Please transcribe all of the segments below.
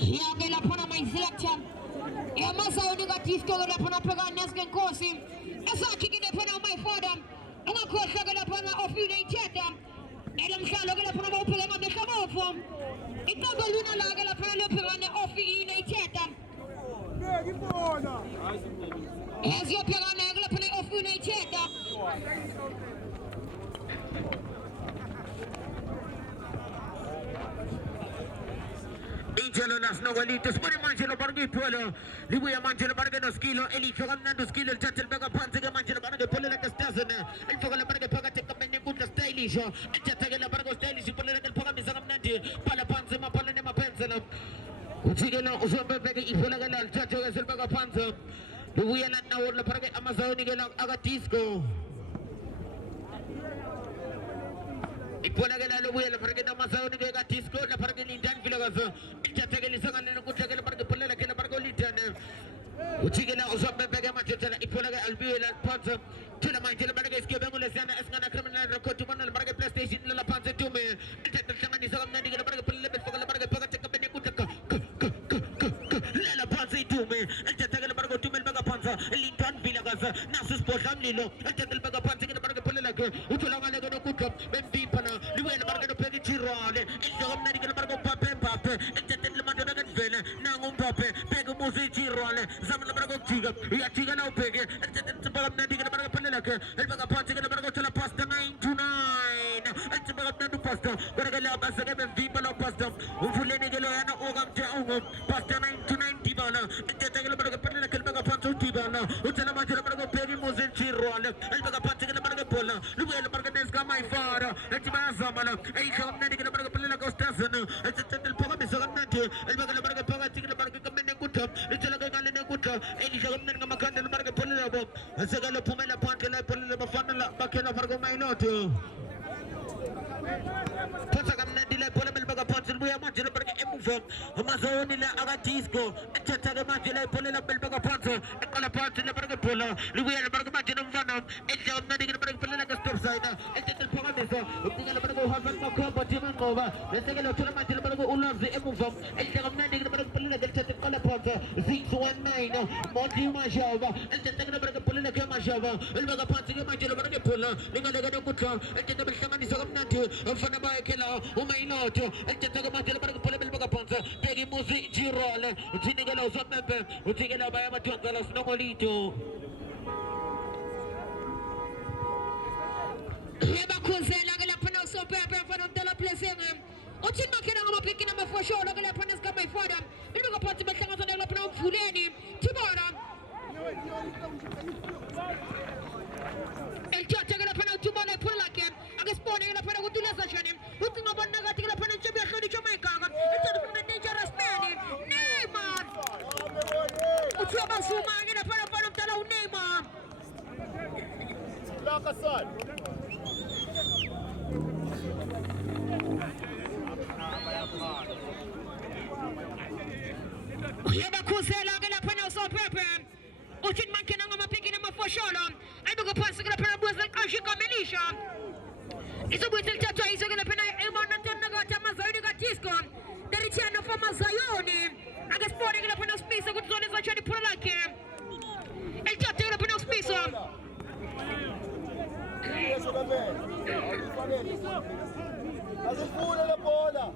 Yangela pona my selection. Yamasa negative to the pona paganas can cause him. As I kick it upon my father. And of course, I got upon of you, they chat them. And I'm sure looking upon a open on the come from. It's not a lunar lager upon a open of you, they chat them. As your piano upon of you, they chat them. Angelo Nasnogalito, Spari Mangelo Bargi Polo, Liwia Mangelo Bargano Skilo, Eli Fernando Skilo, Chatel Bega Pantiga Mangelo Barga Polo like a Stazan, and Fogal Barga Paga take up any good stylish, and Chatagala Bargo stylish, political Pogamism Nati, Palapanzima Polanema Pencil, Utigano Uzomba Bega Ifolagal, Chacho as Baga Panza, Liwia now La Parga Amazoniga Agatisco. Ipolagala Luwia, La Parga Amazoniga Tisco, La Parga Lindan Villagas, Chatagalism and Kutagal Barga Pola, La Bargo Litan. Uchigana Uzomba Begamachata, Ipolaga Albuela Panza, Tulamangela Bargas, Gabamulasana, Asana Criminal Record to Manal Barga PlayStation, La Panza to me, and Tamanism, Nadiga Barga Pulibet for the Barga Pagata La Panza to me, and Tatagal Bargo to Melbaga Panza, Lincoln Villagas, Nasus Portam Lilo, and Tatal Baga Panza in the Barga Pulaga, Utulanga Legano Kutup, Bempipana, Luella Barga Pedichiron, and the Medical Bargo Papa, and Tatal Madonna Vena, Nangum Papa, Pegamusi Chiron. Zamalabargo Tiga, Yatiga now Peg, and the Nadiga Barapalaka, and Bagapatica Bargo to la Pasta 9 to 9, and the Bagatu Pasta, Baragala Basagam and people of Pasta, Ufulenigala, Ogam Jao, Pasta 9 to 9 Tibana, and the Tagalabarga Bagapanto Tibana, Utanamaja Bargo Pegi Mosin Chiron, and Bagapatica Bargapola, Luella Barganesca, my father, and Timazamana, Asia Nadiga Bargapala Stasan, and the Temple Pogamisanati, and Bagalabarga Pagatica Bargakuta, it's a Elisha Makanda Barga Polabo, and Sagala Pumela Pantala Polaba Fanala, Bakela Fargo Mainoto. Pasagam Nadila Polamel Bagapantal, we are much in the Barga Emufa, Amazonilla Agatisco, and Chataga Magila Polilla Belbaga Panto, and Calapart in the Barga Pola, Louis Bargamajin Vanam, and John Nadigan Barga Polaka Stopside, and the Pogamisa, the Bargo Havana, but Timanova, the second Tolamajil Bargo Ulam, the Emufa, and John Nadigan Barga Polaka, the Calapart, 619, Monty Majava, and the Barga Polaka Majava, and Bagapanti Majila Barga Pola, Nigga Kutra, and the Belsamani Nati, and Fanaba Kela, Umainoto, and the Tagamajila Barga Polaka Ponza, Peggy Musi Girol, Tinigalo Zotempe, Utigala Bayamatungalas Nogolito. Kuzela gala pano so pepe fano dela plesema. Otin makina ngama piki number for sure gala pano ska my father. Bilu ko pati betanga so dela pano fuleni. Tibora. El chacha gala pano tubona pulake. Aga spone gala pano kutula sa shani. Utinga bonna gati gala pano chubia khani Jamaica. El chacha pano dangerous man. Neymar. Utuba suma gala pano tala Neymar. Lakasan. Yeba Kuzela gala pano so pepe. Utin makina ngama piki number for sure. I go pass gala pano buzz Ashika Melisha. It's a little chacha is gonna pena Emona Nagata Mazari Gatisco. The Richano from Mazayoni. I guess sporting gonna pano space a good zone is actually Polake. El chacha gonna pano space on. As a fool in the border.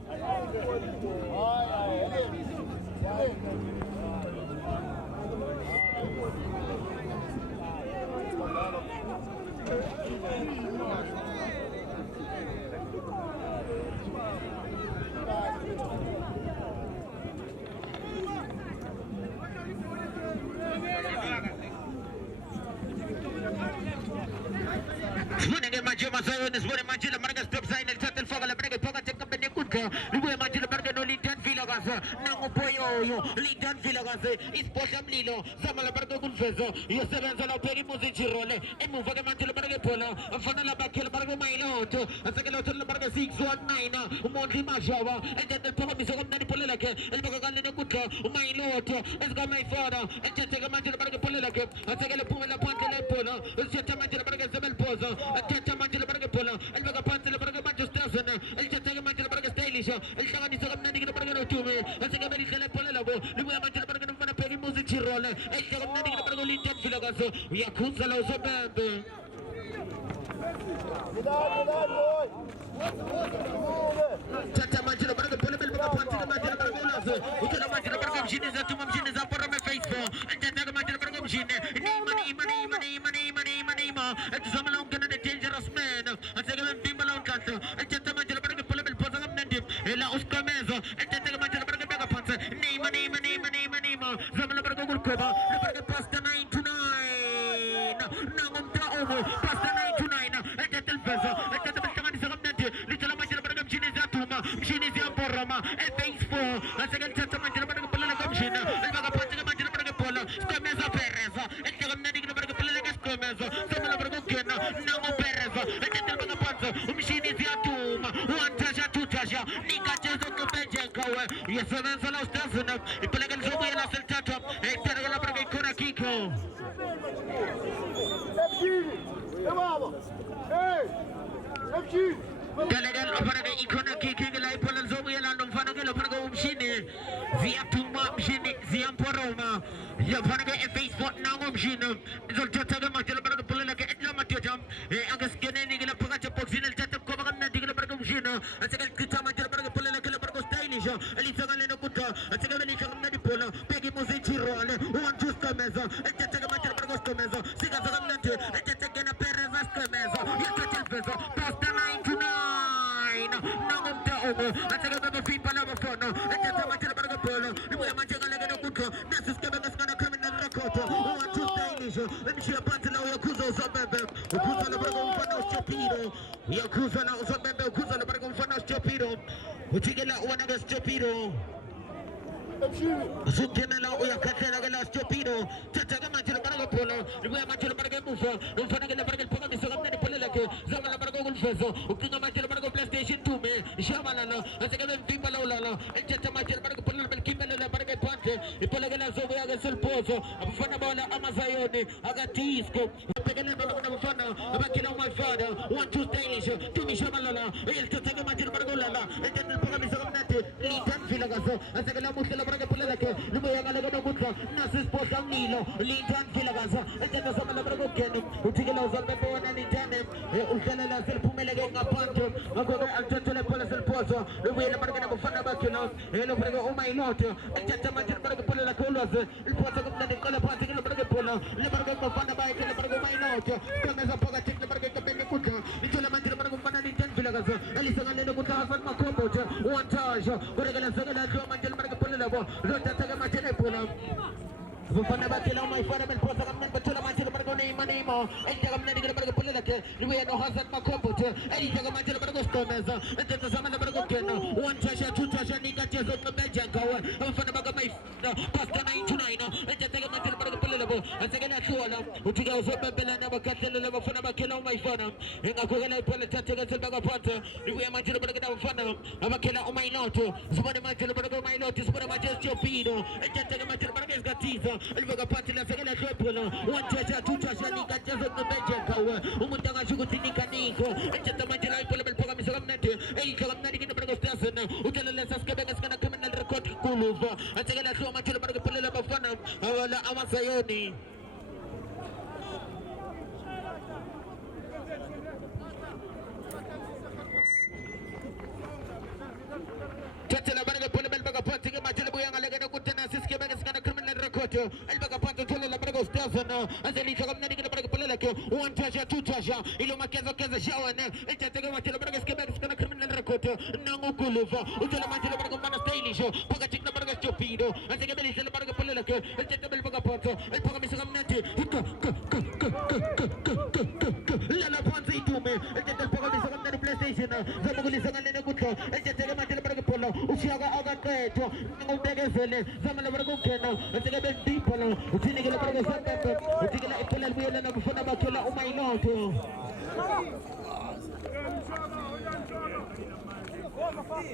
Swinning in my Juma Zion is what Manjila Marga steps in and Tatil Fogala Brega Poga take up the Africa. Libuya manje lebarga no Linton Villagas. Nangu poyo Linton Villagas. Isport mlilo. Zama lebarga kunfezo. Yosebenza la pegi muzici role. Emuva ke manje lebarga pola. Afana la bakhe lebarga mailot. Asakela hotel lebarga 619. Umonti mashawa. Ejende poko misoko mnani pola lake. Elbaga kalene kutla. Mailot. Esga my father. Ejende manje lebarga pola lake. Asakela pume la pante le pola. Ejende manje lebarga zemel poza. Ejende manje lebarga pola. Elbaga pante lebarga manje station. Ejende manje lebarga stylish. Elbaga ni soko mnani lebarga no tume. Asakela meri kale pola labo. Libuya manje lebarga no fana pegi muzici role. Elbaga mnani lebarga Linton Villagas. Yakuza la uzobembe. Tata manjira baraka pole bel baka panti manjira baraka ulazo utala manjira baraka mjini za tuma mjini za para me faithful tata manjira baraka mjini ni ma tuzama la ungana the dangerous man ataka mbimba la unkanto tata manjira baraka pole bel poza ngamnandi ela uskamezo tata manjira baraka baka panti ni ma zama la baraka gurkoba la baraka pasta 9 to 9 nangumta omo pasta 9 to 9 tata alfaza tata baltangani sa ngamnandi litala manjira baraka mjini za tuma mjini za porama faithful ataka tata manjira baraka pole la mjini albaga panti manjira baraka pola skameza pereza ataka ngamnandi baraka pole la skameza zama la baraka kena nango pereza tata albaga panti mjini za tuma wantasha tutasha nikachezo kubeje kawe yesebenza la ustazuna ipelega lizomo ya la seltata tata la baraka ikona kiko Dalagan operaga ikona kiki la ipola zomu ya landong fanaga la operaga umshini zia tuma mshini zia mporoma ya fanaga Facebook nango mshini zoltata majala operaga pola la ke etla matiyam agas kene ni gila pagacha boxin el tata ko bagan na digla operaga mshini asaka kita majala operaga pola la ke la operaga stylish ali sagale no kuta asaka veli sagam di pola pegi muzici role one just meza etata majala operaga meza siga sagam na te etata kena pereza meza ya tata meza pasta 9 nangumta omo ataka baba fimpa la mafono ataka machela baraka polo libuya machela lega no kuto nasus ke baba skana criminal record o to stylish mshia pantela yakuza uzabebe ukuza la baraka mfano chopiro yakuza la uzabebe ukuza la baraka mfano chopiro utigela wanaga chopiro Sutemela uya katela gala stopiro tataga machela baraka polo libuya machela baraka mufa mfano gala baraka poka misoga mnani pole lake zama la baraka gulfezo ukinga machela baraka PlayStation 2 me shamalala ataka mvimba la ulala tata machela baraka polo bel kimbele la baraka pante ipola gala zogo ya gasel pozo mfano bala amazayoni agatisko pegana bala na mfano abakina my father one two stylish tumi shamalala el tataga machela baraka ulala tata poka misoga mnani Linton Villagas ataka la mutela baraka pole lake libuya gala gana mutla nasis poza nilo Linton Villagas tata zama la baraka kenu utigela uzalbe bona nitane ukala la sel pumele ngapanto magogo antotole pole sel pozo libuya la baraka na mfana bakino elo baraka o my lot tata machela baraka pole lake ulwaze il pozo kumna nikola pati la baraka pole la baraka mfana bakino la baraka my lot kameza poga tik la baraka kapeni kuta itola machela baraka mfana Linton Villagas alisanga neno kuta Hassan Makombo one touch baraka la sagala kwa machela baraka pole labo tata machela pole mfana bakino my father bel pozo kamna batola machela baraka neimo ente kamna nikola baraka pole lake libuya no Hassan Makombo eri jaga machela baraka stomeza ente zama la baraka keno one touch two touch nika chezo mbeja kawa mfana baka my pasta 929 ente jaga machela baraka pole labo asegela tuola utiga uzobembela na bakatela la mfana bakela my fana ngakogela pole tata ga selbaga pata libuya machela baraka na mfana abakela my lot zubana machela baraka my lot zubana machela chopido ente jaga machela baraka gatiza libuga pata la segela tuola one touch two touch nika chezo mbeja kawa umutanga shuguti nika niko ente machela pole bel poga misoga mnete ei kaga mnadi kina baraka stasana utala la saska bega skana criminal record kuluva ategela tu machela baraka pole la bafana wala amazayoni tata la baraka pole bel baga pati ke machela buya ngale na kutana siske bega skana criminal record el baga pati tola la baraka stasana azeli kaga mnadi kina baraka pole lake one touch two touch ilo makezo keza shawana tata machela baraka ske bega skana criminal record nango kuluva utala machela baraka mana stylish poga tikna baraka chopido azeke beli sel baraka pole lake tata bel baga pati el poga misoga mnati la la panzi tume tata poga misoga mnati PlayStation zama kulisanga nene kutlo tata machela Polo, Uchiaga Agateto, Ningobegazele, Zamala Bargokena, Atega Bendipolo, Utinigala Bargazaka, Utigala Ipala Wheel and Funabakula, oh my lord.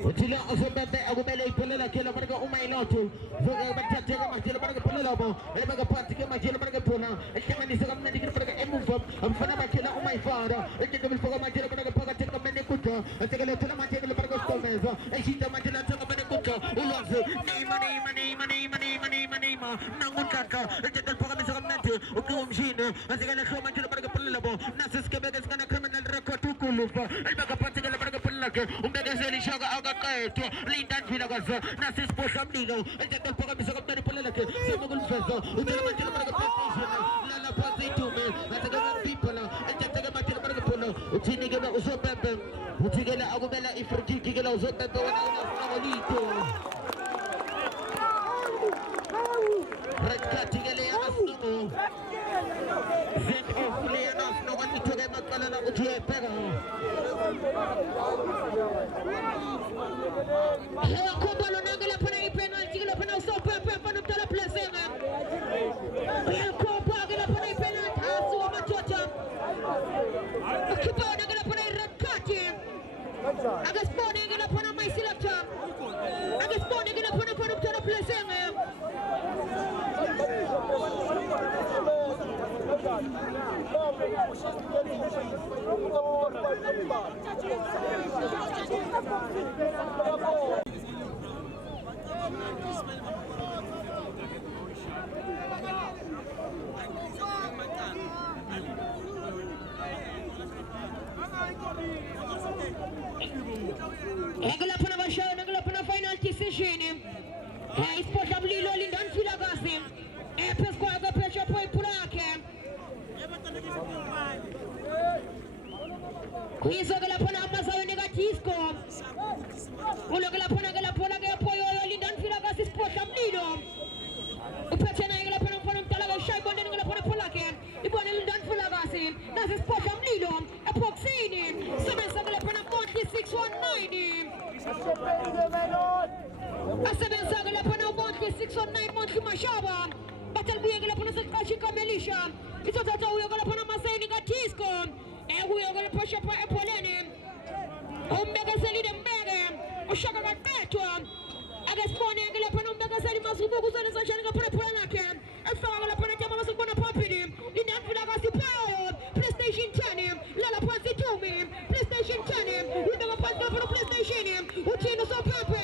Utila Osabebe, Agumele, Pula, Kilabarga, oh my lord. Zoga, Majilla Barga Pulabo, Ebaga Patica, Majilla Barga Puna, and Kamanism, Medical move up, and Funabakila, oh my father, and take a bit for Majilla Barga Paga, take a Menikuta, and take a little Majilla Barga Gomez, and she the Majilla Menikuta, who loves it. Name, Nangutaka, and take the program of Mete, Okumshina, and take a little Majilla Barga Pulabo, Nasus Quebec is going to criminal record to Kulufa, and Baga Patica Barga Pulaka, Umbegazeli Shaga Agakato, Lindan Villagas, Nasis Posamino, and take the program of Medipolaka, Samagul Fesa, Utamajilla Barga Pulaka, Lala Pasi to me, and take a people, and take a Majilla Barga Pula, Utiniga Usopepe, Utigala Agubella, if you're kicking out Zopepe, and I Red cutting a layer of snow. Sent off layer of no one to them at Kalana Utia Pega. Here, Kubalo Nagala Panay penalty, Lapano so perfect for the Teleplacement. Here, Kubagala Panay penalty, Asu Machota. Kubalo Nagala Panay red cutting. I guess Bonnie upon a my selector. I guess Bonnie upon a Teleplacement. Nagala pa na siya, nagala pa na final decision. Sport Lilo Lindan Filagasim. Pesco aga pressure point Purake. Kuisogala pa na masayo negatisco. Ulogala pa na gala pola ga poyo Lindan Filagasim Sport Lilo. Upetena gala pa na talaga shy bonde gala pa na Polake. Ibon Lindan Filagasim. That's Sport Lilo. Epoxini. Semesa gala pa na 4619. Asaben sagala pa na 4619 monthly mashaba. Battle buya gala pa na sa Kashika Melisha. Ito tata uya gala pa na masay negatisco. Uya gala pa siya pa Epolene. Umbega sali de mbege. Ushaka ga teto. Agas pone gala pa na umbega sali masubo kusana sa shanga pa Polake. Esa gala pa na kama sa kona papidi. Lindan Filagasim Power. PlayStation 10. Lala Pansi Tumi. PlayStation 10. Umbega Pansi pa PlayStation. Uchino so pepe.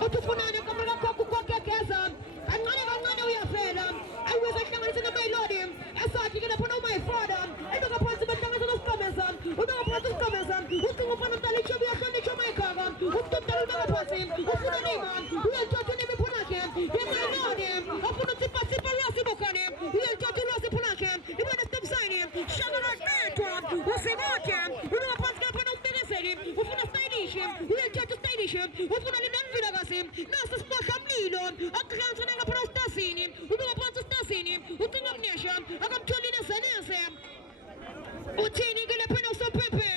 Utufunane kamera kwa kwa kesa. Angana uya fela. I was like na my lord. Esa kigena pa na my father. Umbega Pansi ba kama sa kamesa. Umbega Pansi kamesa. Utungo pa na talicho bia kwa nicho my kaga. Umbega Pansi. Ufunane man. Uya toto ni me punake. Ye my lord. Apuno tipa rasi bokane. Uya toto rasi punake. Ibana stop sign. Shagara teto. Usigote. Umbega Pansi pa na umbega seli. Ufuna stylish. Uya toto stylish. Ufuna Lindan Filagasim. Nasa Sport Lilo. Akranza nga para Stasini. Umbega Pansi Stasini. Utunga mnesha. Akam choli na sanese. Utini gele pena so pepe.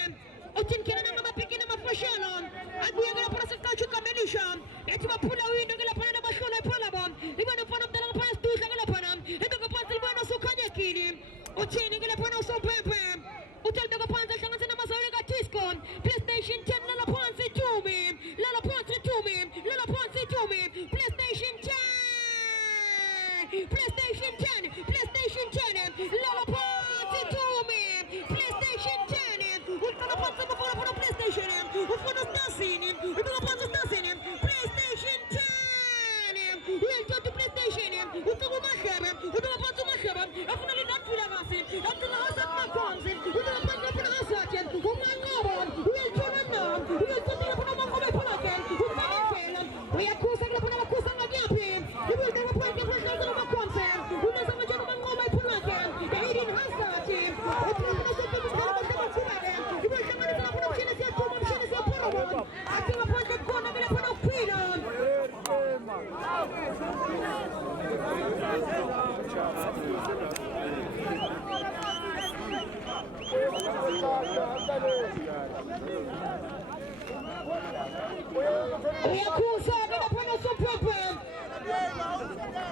Utin kena na mapiki na mafashano. Aguya gele para sa Kashika Melisha. Eti mapula windo gele pena na mashola palabo. Ibana pana mdala para stuza gele pena. Endo Pansi ibana so kanyakini. Utini gele pena so pepe. Utel daga Pansi shanga na masole gatisco. PlayStation 10 Lala Pansi Tumi. Lala Pansi Tumi. Lala Pansi Tumi. PlayStation 10. PlayStation 10. PlayStation 10. Lala Pansi Tumi. PlayStation Uyakuza gonna put us some problem.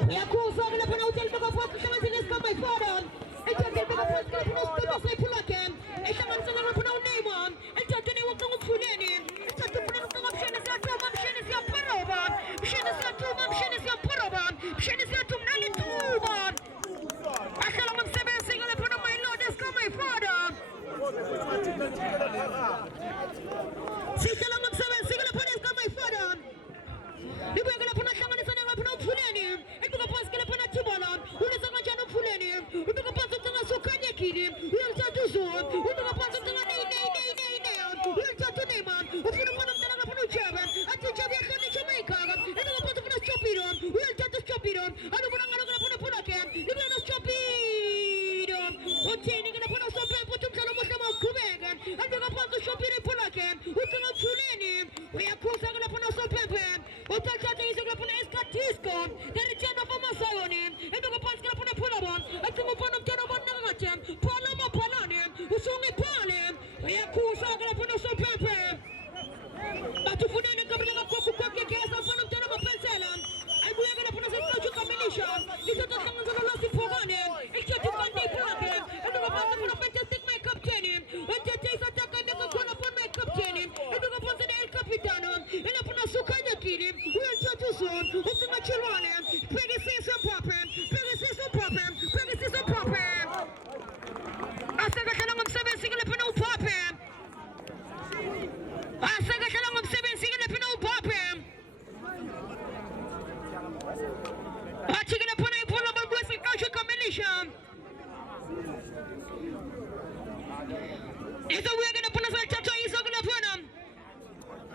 Uyakuza gonna put out the book of Shaman's come my father. And just the book of what's going to put us like Pulakan. And Shaman's gonna put our name on. And just the name of the Fulani. And just to put up the Shannon, Shannon, Parovan. Shannon, Shannon, Parovan. Shannon, Tuman. I tell him I'm 7 single and put on my lord. That's come my father. See, tell him I'm 7 single and put this come my father. We're going to put a shaman and I'm going to put any. And we're going to put a Tibala. Who is a man of Fulani? We're going to put something else so can you kill him? We'll try to soon. We're going to put something on we'll try to name on. We're going to put them on a German. I think you're going to Jamaica. And we're going to put them on a chop it on. We'll try to chop it on. And we're going to put a pull again. We're going to chop it on. We're going to put a stop and put them on a Quebec. And we're going to put the chop it in pull again. We're going to Fulani. We are going to put a stop and Utachata is going to put a Escatisco, the return of a Masayoni, and the Pass going to put a pull-up, a Timopon of Tanaban Nagatem, Palama Palanem, who saw me Palem, we are cool, so I'm going to put a stop and but to put in a couple of cookie case of one of Tanama Pensalam, and we are going to put a social combination, it's a tongue of the lost for money, it's just a Monday program, and the Pass of a fantastic makeup training, and the taste attack and the call upon makeup training, and the Pass of the El Capitano, and upon a Sukanya Kidim, we'll try to soon, what's the Machirane, Pegasus and Problem, Pegasus and Problem, Pegasus and Problem. After the Shalom of 7 single up no problem. After the Shalom of 7 single up no problem. Watching it upon a pull of a Western culture combination. Is a way going to put us on Chacha, is going to put them.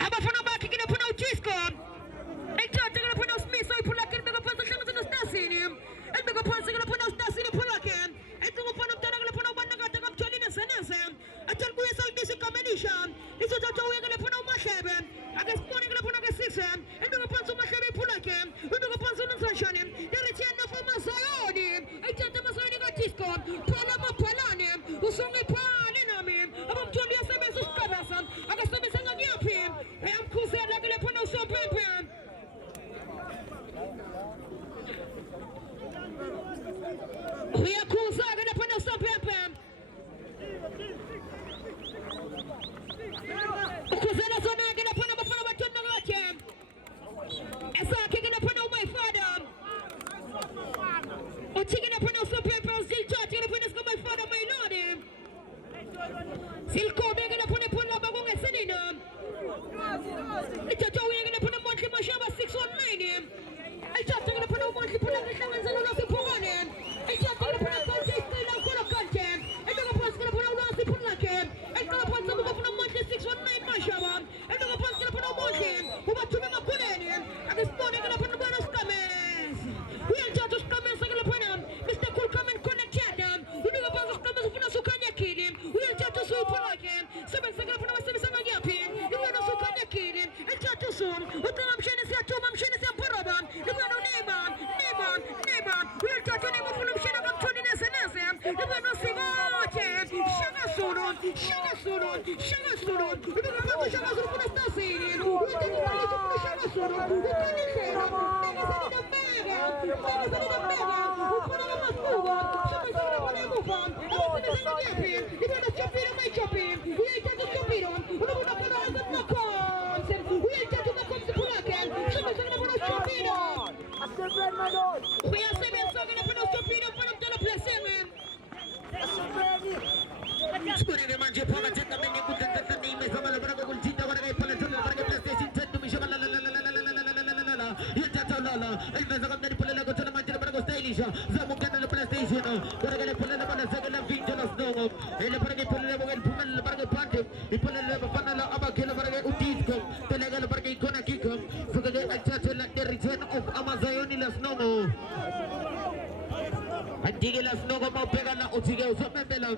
I'm a phone back, going to put out Chisco. And Chacha going to put out Smith, so I pull like it, make a person in the Stasium. And make a person going to put out Stasium, pull again. And to open up, going to put out one nugget of Chalina Sanasam. I tell you, it's a basic combination. It's a Chacha, we're going to put out Mashabin. I guess morning going to put out a system. And make a person Mashabin, pull again. We make a person in Sunshine. There is enough of Masayoni. And Chacha Masayoni got Chisco. Palama Palanem, who saw me Palinam. I'm told you, I'm a subscriber. I guess I'm a son of Yapim. I am Kusa, like a put out some paper. We are cool, so I'm going to put out some paper. Because I'm going to put up a phone about Tonagatem. And so I'm going to put out my father. I'm taking up some papers, still charging up when my father, my lord. Still coming, I'm going to put a pull up a Senino. It's a we're going to put a monthly Mashaba 619. I just going to put a monthly production and a lot of Pogan. I just going to put a content, a content. I'm going to put a Rossi Pulakan. I'm going to put some of a monthly 619 Mashaba. I'm going to put a monthly who want to make a good end. And this morning, I'm going to put a bonus comments. We are just comments, I'm going to put them. Mr. Cool, come and connect them. We're going to put a comments of Sukanya Kidim. We are just so Pulakan. 7 seconds for our 7 Yapin. You are not Sukanya Kidim. And just soon. What I'm saying is that I'm saying is that Paraban. You are no Neman. We are just a name of Fulham of Tony Nessanasam. You are no Sivache. Shagasurun. We are not the Shagasurun for the Stassin. We are taking the Shagasurun. We are taking the Mega. We put on a Masuva. Shagasurun for the Mufan. And this is the Yapin. You are the Chopin, my Chopin. We are just a Chopin. We are not going to have the Nakons. We are just a Pulakan. Shagasurun for the Chopin. We are saying so going to put a Chopin for them to the place. Scusi che mangi poca gente me ne butta tanta nime fa male per quel zitto guarda che palla sulla perché PlayStation 7 mi chiama la io già la il mezzo che mi palla la cosa mangi per questo stylish siamo che nella PlayStation guarda che le palla la palla sa che la vince la snow e le perché palla la il pumal perché parte e palla la fanno la aba che la perché utisco te le galo perché icona kiko so che c'è la return of Amazon la snow antige la snow ma pega la utige so me bela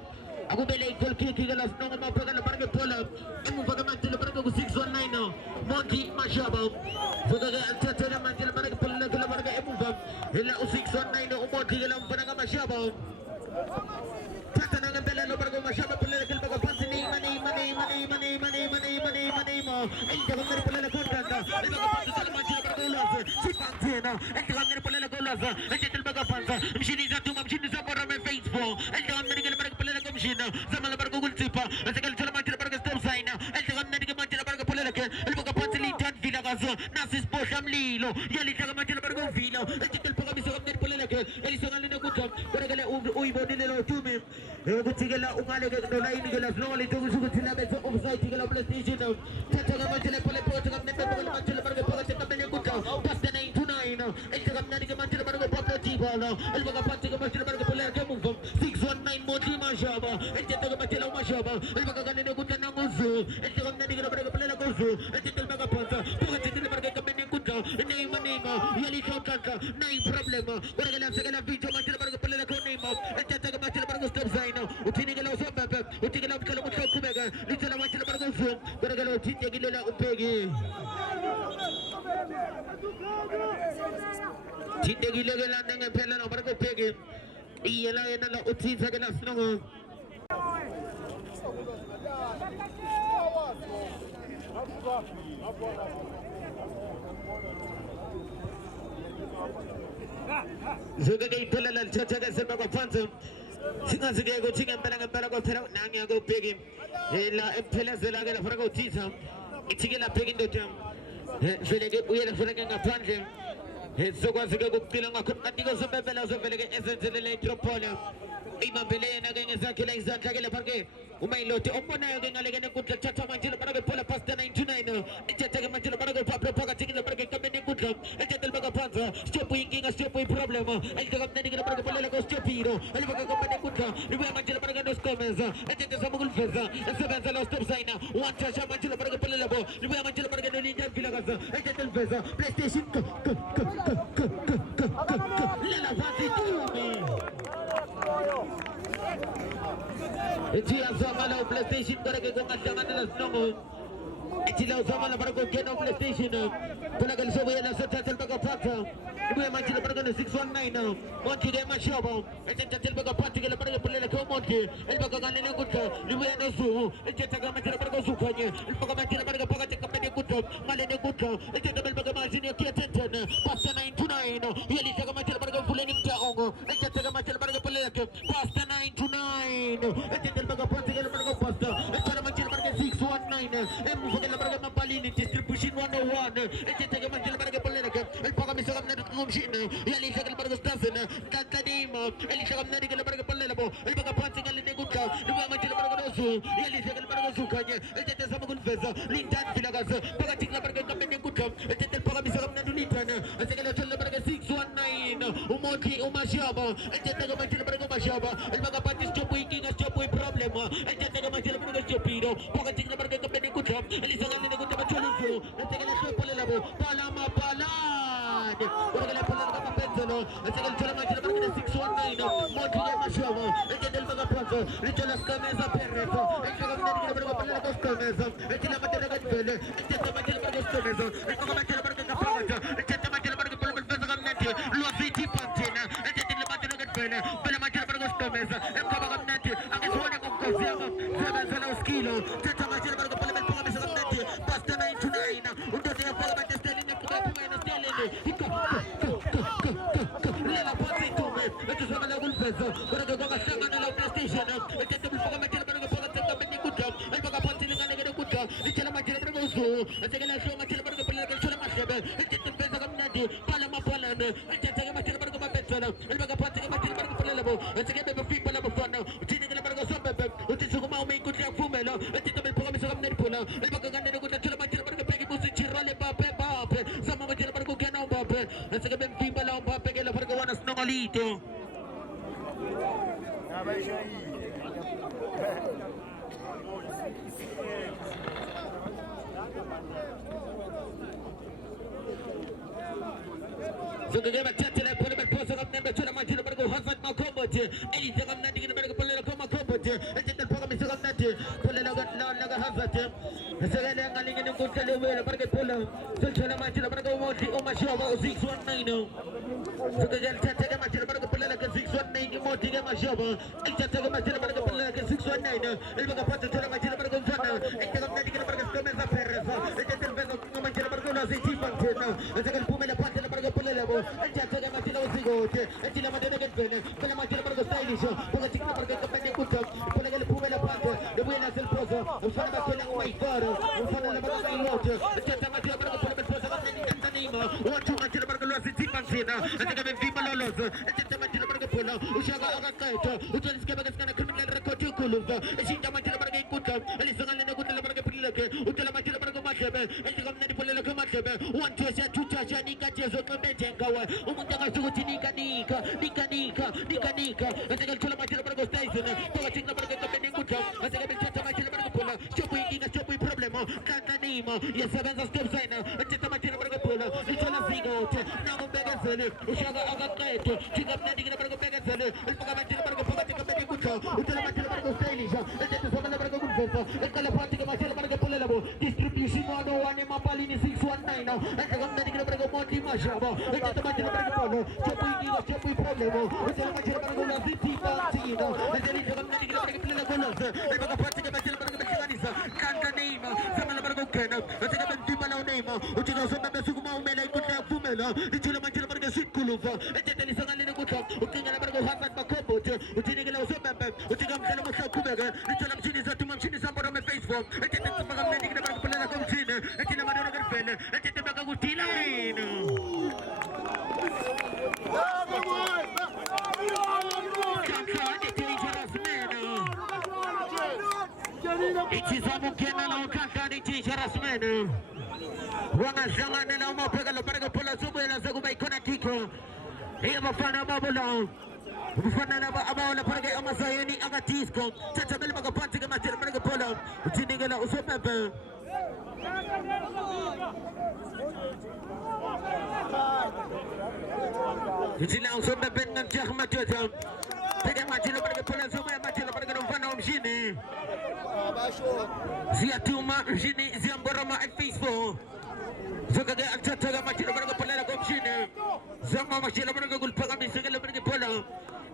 aku bela ikol kiki la snow ma pega la perché pull emu pega ma tele perché 619 Monty Mashaba so che c'è la mangi la perché pull la perché emu fa ila 619 Monty la perché Mashaba tata na bela la perché Mashaba pull la perché pansi ni mani mo ente ko pull la contract tena entekamneni polela kolaza entetele bakapanza mshini zatuma mshini zabora me Facebook entekamneni kele baraka polela komshina zamala baraka kultsipa entekele thola manje baraka stop sign entekamneni ke manje baraka polela ke elibakapanza litan vila kazo nasi sibosha mlilo yalithaka manje baraka uvila entetele phakamisa kamneni polela ke elisangalene kutha berekele uyibonile lo tumi ukuthi ke la ungaleke no line ke la sinole ukuthi ukuthi la bese offside ke la PlayStation thatha ke manje le pole photo kamneni baraka manje baraka phakathi kamneni kutha past 929 entekamneni ke manje baraka Pablo Tibala elibakapanza ke manje baraka polela ke mumva 619 Motli Mashaba entetele manje la Mashaba elibakakanene kutha nangozu entekamneni ke baraka polela kozu entetele bakapanza phakathi ke baraka kamneni kutha name yalishokaka no problem baraka la sekela video manje baraka polela ko name entetele manje baraka stop sign uthinikela usombe uthikela umhlelo umuhle uqhubeka lithela manje baraka uzu baraka lo thitekilela umbheki thidekile ke lana ngempela no baraka ubheke iyela yena la uthitha ke la sinongo zoke ke ithola la lithatha ke semba kwaPhansi singazike ukuthi ngempela kwaphela nangiya kubheki la emphelezela ke la baraka uthitha ithike la bheki indoda vele ke uyela vele ke ngaphandle sokwazi ke ukucila ngakho kanti ke sombebela uzovele ke ezenzelele itropole imambele yena ke ngezakhela izandla ke lapha ke umayilothi ombonayo ke ngale ke nenkundla thatha manje lapha ke phola past 929 ithatha ke manje lapha ke Pablo phakathi ke lapha ke kamene inkundla ethatha libaka phansi stop inkinga stop iproblem elithaka mneni ke lapha ke pholela ko stopiro elibaka ke kamene inkundla libuya manje lapha ke noSikomeza ethatha samukuliveza esebenza lo stop sign one touch manje lapha ke pholela bo libuya manje lapha ke nolinja vilakaza ethatha liveza PlayStation lela phansi tumi Etiazama la PlayStation para que con ahlangana la sinongo Etila uzama la para kungena PlayStation kuna ke lisobuye la sethatha libakaphatha ibuye manje para ke 619 Monti ke Mashaba ethatha libakaphatha ke la para ke polela ke Monti elibakakanene kutha libuye noZungu ethatha ke manje para ke Zukhanye elibaka manje para ke phakathi kamene kutha malene kutha ethatha libaka manje ke 10 past 929 yelitha ke manje para ke mvuleni mtaongo ethatha ke manje para ke polela ke past 929 ethatha libakaphatha ke la para ke pasta ethatha manje para ke 619 emuva baraka mapalini distribution 101 ethethe manje baraka polela ke eliphakamisa kamnandi ngomshini yalihla ke baraka stazen kantanima elihla kamnandi ke baraka polela bo elibaka phansi ngalene kutha libuya manje baraka nozu yalihla ke baraka zukhanye ethethe sama kuliveza lintan vilakaza phakathi ke baraka kamene kutha ethethe eliphakamisa kamnandi lithana asekele thola baraka 619 umotli umashaba ethethe ke manje baraka umashaba elibaka phansi stop inkinga stop problem ethethe ke manje baraka stopiro phakathi ke baraka kamene kutha elisanganene kuthi batholizo esekele hlophole labo palama palade ukele phela kamapenzelo esekele thola manje baraka 619 Motli Mashaba ethethe libaka phansi lithola Sikomeza Perreto ehlaka mnandi baraka phela koSikomeza ethila manje kadvele ethethe manje baraka Sikomeza ekhoka manje baraka kaphakathi ethethe manje baraka phela befeza kamnandi lwasithi panthena ethethe manje kadvele phela manje baraka Sikomeza ekhoba kamnandi akizone konkosi yabo sebenzela uskilo ethethe manje baraka phela past 929 undoda yafaka manje Sterling kubaphuma Sterling lela phansi itume ethisama la kuliveza kodwa kwakahlangana la PlayStation ethethe bulifaka manje baraka phakathi kamene kutha elibaka phansi linganekele kutha lithela manje baraka uzu esekela hlo manje baraka phela ke thola mahlebe ethethe beza kamnandi phala maphalane ethethe ke manje baraka mabetsela elibaka phansi ke manje baraka phela labo esekele befimba labo fana uthini ke baraka sombebe uthi sukuma uma inkundla yakuvumela ethethe beliphakamisa kamnandi phela elibaka kanene kutha thola manje baraka bheki musijirale bape sama manje baraka kena Mbappe esekele bemfimba la Mbappe ke la baraka wana sinongolito Zoke bathathe la phela bephosa kamnandi bethola manje baraka Hazard Makombo elithe kamnandi ke baraka phela ko Makombo ethethe phakamisa kamnandi phela la Hazard esekele ngalingene inkundla lewela baraka phela selithola manje baraka Motli umashaba 619 zoke lithathe ke manje baraka phela ke 619 Motli ke mashaba ethathe ke manje baraka phela ke 619 elibaka phansi thola manje baraka umfana ethethe kamnandi ke baraka Sikomeza Perreto ethethe beza manje baraka lwasithi panthena esekele phumela phansi baraka barga pulla level and just take a match of Zigote and Tila Madana get Vene, Pela Matilla Barga stylish, Pagatica Barga Company Kuta, Pelagal Pumela Panta, the winners and Posa, and Fana killing my father, and Fana Barga water, and just a Matilla Barga Pumela Posa and Tanima, one to Matilla Barga City Mancina, and the Gavin Vimalolos, and just a Matilla Barga Pula, Ushaga Agakaita, Utan Skabakana criminal record to Kuluva, and she Matilla Barga Kuta, and it's only a good Barga Pulaka, Utala Matilla Barga Mataba, and the Gomnati Pulaka Mataba, one to two touch, Nika Jesuka Bentenkawa, Umutaka Nika Nika, Nika Nika, Nika Nika, and the Gultula Matilla Barga Station, Pagating the Barga Benikuta, and the Gabita Matilla Barga Pula, Chopping a chopping problem, Kantanima, yes, 7 steps in, and Jetta Matilla Barga Pula, Nicola Zigo, now Begazel, Ushaga Agakato, Chicago Barga Begazel, and Pagamatilla Barga Pagatica Benikuta, Utala Matilla Barga Station, and Jetta Barga Gulfo, and Calapatica Matilla Barga Pulabo, distribution 101 in Mapalini 619, and the Gomnati Barga Monti Mashaba, and Jetta Matilla Barga Polo, Chopping problem, Utala Matilla Barga City Martina, and then the Gomnati Barga Pula, and Pagapatica Matilla Barga Cantanima, Samalabargo Kena, and the Gabin name, which is also the Sukuma Mela, Fumela, the Chulamatilla Barga Sikuluva, and then the Sangalina Guta, Uking Alabargo Hasan Makobo, Utinigala Sobamba, Utigam Salamosa Kumaga, the Chulamchini Satumanchini Sambor on the Facebook, and then the Pagamatic Pula Comsina, and the Madonna Fella, and the Bagutila. It is a Mukena, Kantani teacher's man. Wanga Sangana, no Pagala Paragopola, Subela, Zagubay Konatiko. Here, Mafana Babula. Mufana Abala Paraga Amasayani Agatisco, Tatabel Magapantica Matel Paragopola, Tinigala Usopa. It's now so the Ben and Jahmatata. Take a match of the Pola, so much of the Gini. Ziatuma, Gini, Zamborama, and Faithful. Zoga Atata, Machila Pola, Gopshina. Zama Machila Pagami, Sagala Pola,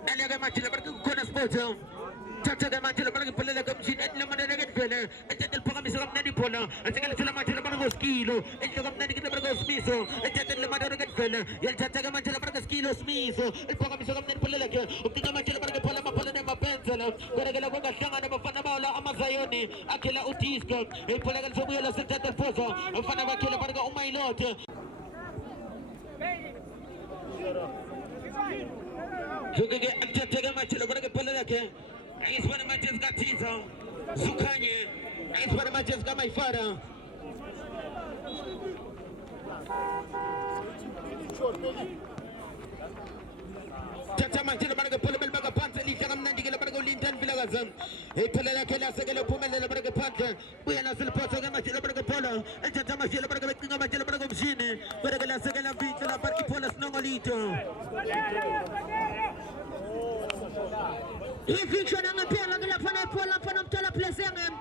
and Laga Machila Conas Poto. Tata Machila Pola, Gopshin, and Lamanagan Fella, and the Pagamis of Nadipola, and the Machila Kilo, and the Nadigan Smiso, and the Madagan Fella, Yeltaka Machila Kilo Smiso, and Pagamis of Nadipola, Uptica Machila Pola, Pola, Pencil, Goragala Shanga, Fanabala, Amazayoni, Akila Utiska, and Polagan Sobula, Santa Pozo, and Fanabakila Barga, oh my lord. Take a match of the Polaka. It's one of my just got Tizo, Zukanye, it's one of my just got my father. Tata Matilla Barga Pulaga Panta, Likam Nandiga Bargo Linton Villagazam, a Pelaka Sagala Pumela Barga Panta, we are not the Portugal Matilla Barga Polo, and Tata Matilla Barga Matilla Barga Machine, Baragala Sagala Vita, Barkipolas Nongolito. If you try to appear like a Pola Panatola Plazem,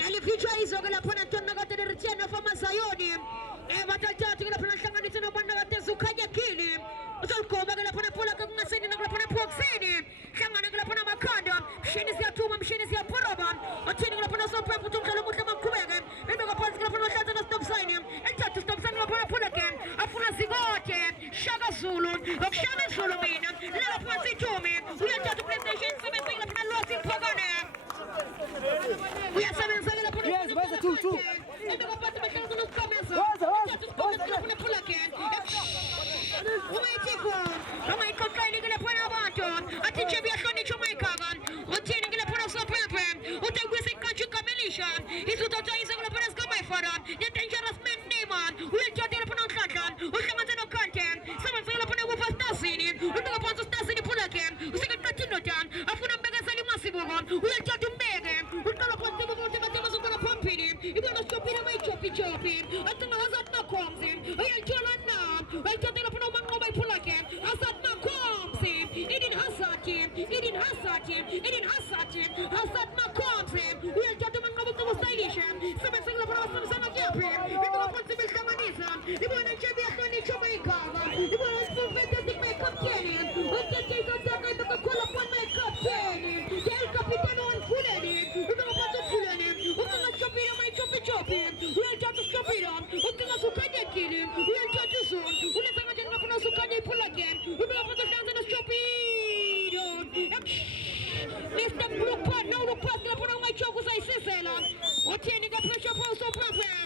and if you try to go upon a Tonaga to the return of Mazayoni, and what I tell you upon a Sanganito Bandana Zukaya Kili, so called Bagala Pola Magazine and Agapana Proxini, Sanganagapana Macada, Shenizia Tumam, Shenizia Poroban, or turning upon us on purpose to Kalamutama Kuegan, and Megapana stop signing, and to stop signing upon a Pulakan, Afuna Zigote, Shaga Zulu, of Shana Solomina, Lapa Tumi, we are to PlayStation 7 up in Los in Pagana. We are 7 Yes, where's the two? And the comments of Mr. Look past, now look past, gonna put on my choke, I say, Uthini got pressure for so program.